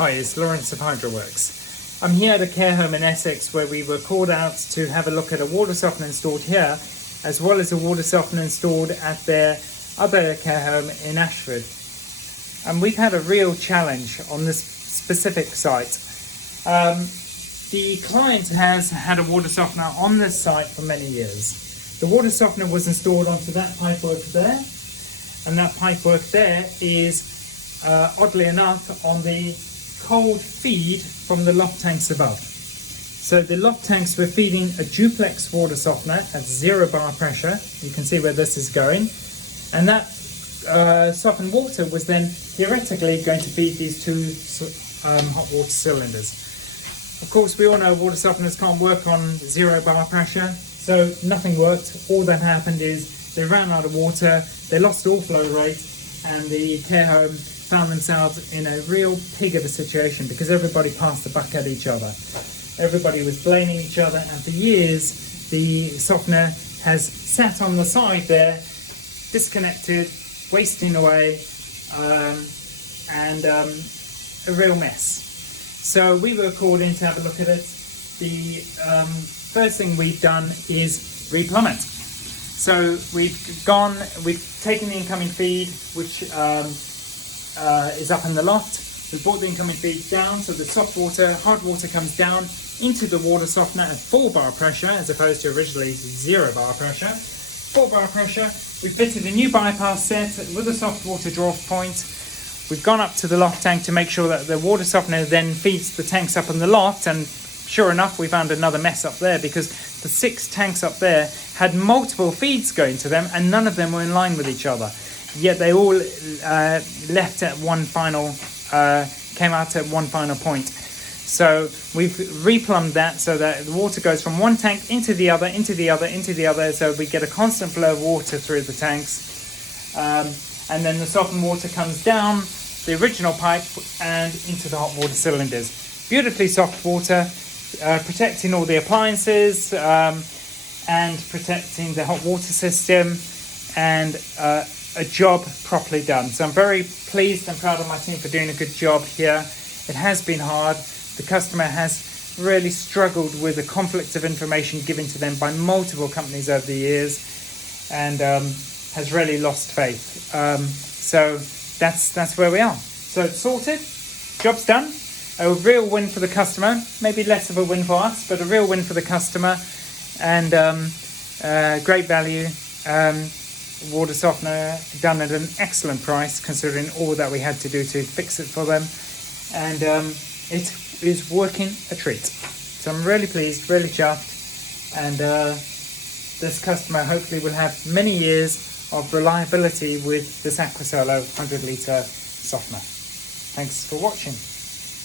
Hi, it's Lawrence of Hydroworks. I'm here at a care home in Essex where we were called out to have a look at a water softener installed here, as well as a water softener installed at their other care home in Ashford. And we've had a real challenge on this specific site. The client has had a water softener on this site for many years. The water softener was installed onto that pipework there, and that pipework there is, oddly enough, on the cold feed from the loft tanks above. So the loft tanks were feeding a duplex water softener at 0 bar pressure. You can see where this is going. And that softened water was then theoretically going to feed these two hot water cylinders. Of course, we all know water softeners can't work on 0 bar pressure, so nothing worked. All that happened is they ran out of water, they lost all flow rate, and the care home found themselves in a real pig of a situation because everybody passed the buck at each other. Everybody was blaming each other, and for years the softener has sat on the side there, disconnected, wasting away, and a real mess. So we were called in to have a look at it. The first thing we've done is replumb it. So we've taken the incoming feed, which is up in the loft. We brought the incoming feed down so the soft water, hard water comes down into the water softener at 4 bar pressure as opposed to originally 0 bar pressure. 4 bar pressure. We fitted a new bypass set with a soft water draw point. We've gone up to the loft tank to make sure that the water softener then feeds the tanks up in the loft, and sure enough we found another mess up there because the 6 tanks up there had multiple feeds going to them and none of them were in line with each other. Yet they all left at one final, came out at one final point. So we've replumbed that so that the water goes from one tank into the other, into the other, into the other, so we get a constant flow of water through the tanks. And then the softened water comes down the original pipe and into the hot water cylinders. Beautifully soft water, protecting all the appliances and protecting the hot water system, and a job properly done. So I'm very pleased and proud of my team for doing a good job here. It has been hard. The customer has really struggled with the conflict of information given to them by multiple companies over the years, and has really lost faith. So that's where we are. So it's sorted, job's done. A real win for the customer, maybe less of a win for us, but a real win for the customer, and great value. Water softener done at an excellent price considering all that we had to do to fix it for them, and it is working a treat. So I'm really pleased, really chuffed, and this customer hopefully will have many years of reliability with this Aquasolo 100 litre softener. Thanks for watching.